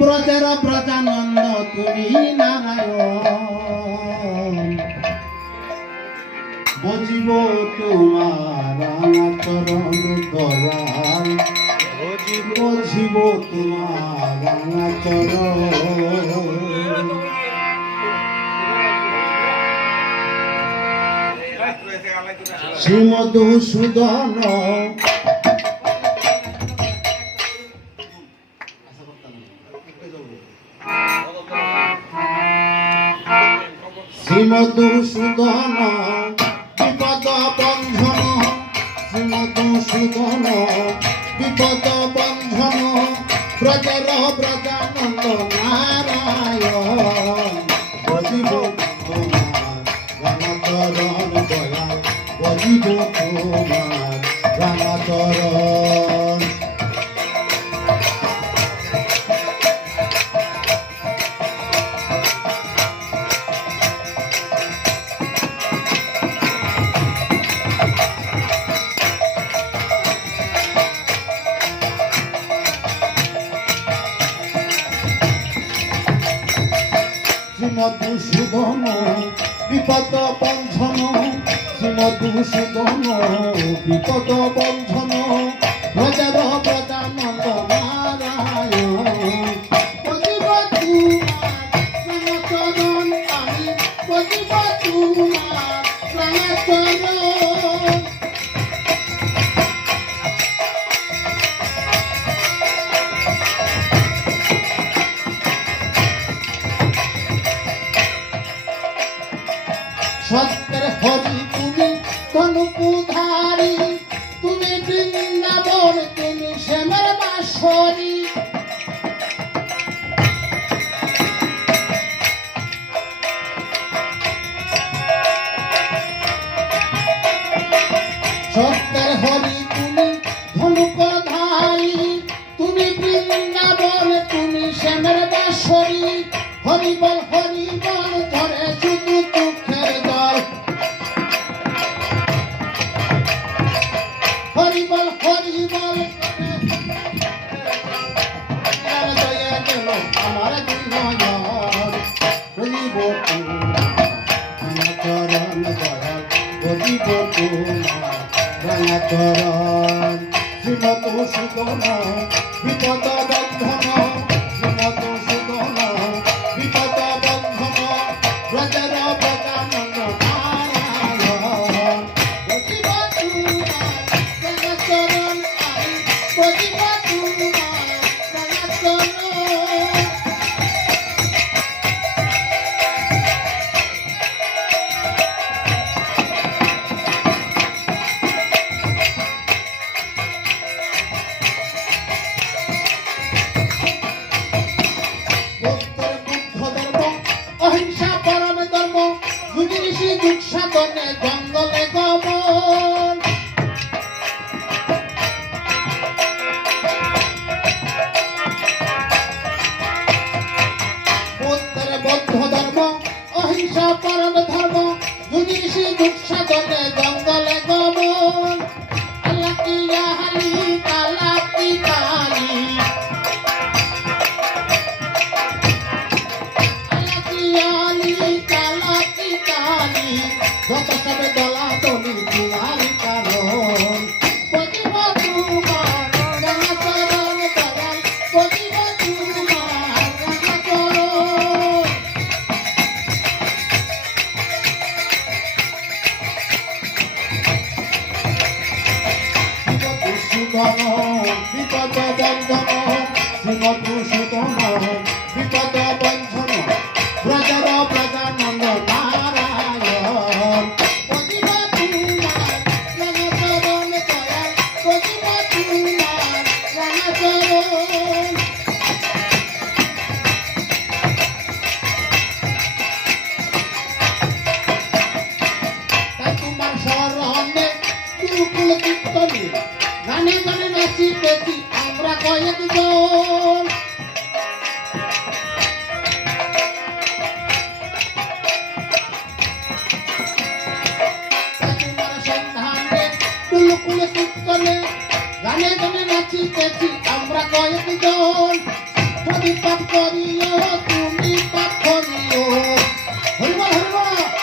ব্রজের ব্রজানন্দ তুমি নারায়ণ, বজিব তোমার চরণ দয়াল, বজিব তোমার চরণ। শ্রীমধুসূদন শ্রীমধুসূদন বিপদ বন্ধন, শ্রীমধুসূদন বিপদ বন্ধন, ব্রজের ব্রজানন্দ নারায়ণ, বজিব তোমার চরণ দয়াল, বজিব তোমার চরণ। শ্রীমধুসূদন বিপদ বন্ধন, শ্রীমধুসূদন বিপদ বন্ধন, ব্রজের ব্রজানন্দ নারায়ণ, বজিব তোমার চরণ, আমি বজিব তোমার চরণ। সত্যের হরি তুমি ধনুকুধারী, তুমি বৃন্দাবন, তুমি শ্যামের বাঁশরী, সত্যের হরি তুমি ধনুকুধারী, তুমি বৃন্দাবন, তুমি শ্যামের বাঁশরী, হরি বল ধরে শুধু দুঃখের দল, হরি বল আমার দুর্নয়ন, বজিব তোমার চরণ দয়াল, বজিব তোমার চরণ। শ্রীমধুসূদন বিপদ বন্ধন, শ্রীমধুসূদন বিপদ বন্ধন, ব্রজের ব্রজানন্দ নারায়ণ, বজিব তোমার চরণ, আমি বজিব তোমার চরণ। অহিংসা পরম ধর্ম, যুগী ঋষি যুগ সাধনে জঙ্গলে গমন, বুদ্ধের বৌদ্ধ ধর্ম, অহিংসা পরম ধর্ম, যুগী ঋষি যুগ সাধনে জঙ্গলে গমন, আল্লাহ কি আলি কালা কি কালী, যত সবে দলা দলি দুয়ারি কারণ, বজিব তোমার চরণ দয়াল, বজিব তোমার চরণ। শ্রীমধুসূদন বিপদ বন্ধন, শ্রীমধুসূদন বিপদ বন্ধন, ব্রজের ব্রজানন্দ নারায়ণ, বজিব তোমার চরণ দয়াল, বজিব তোমার চরণ। তাই তোমার শরণে কুকুল কীর্তনে গানে গানে নাচিতেছি আমরা কয়েকজন, কীর্তনে গানে গানে নাচিতেছি আমরা কয়েকজন, যদি পাপ করিও তুমি পাপ করিও হরিবল হরিবল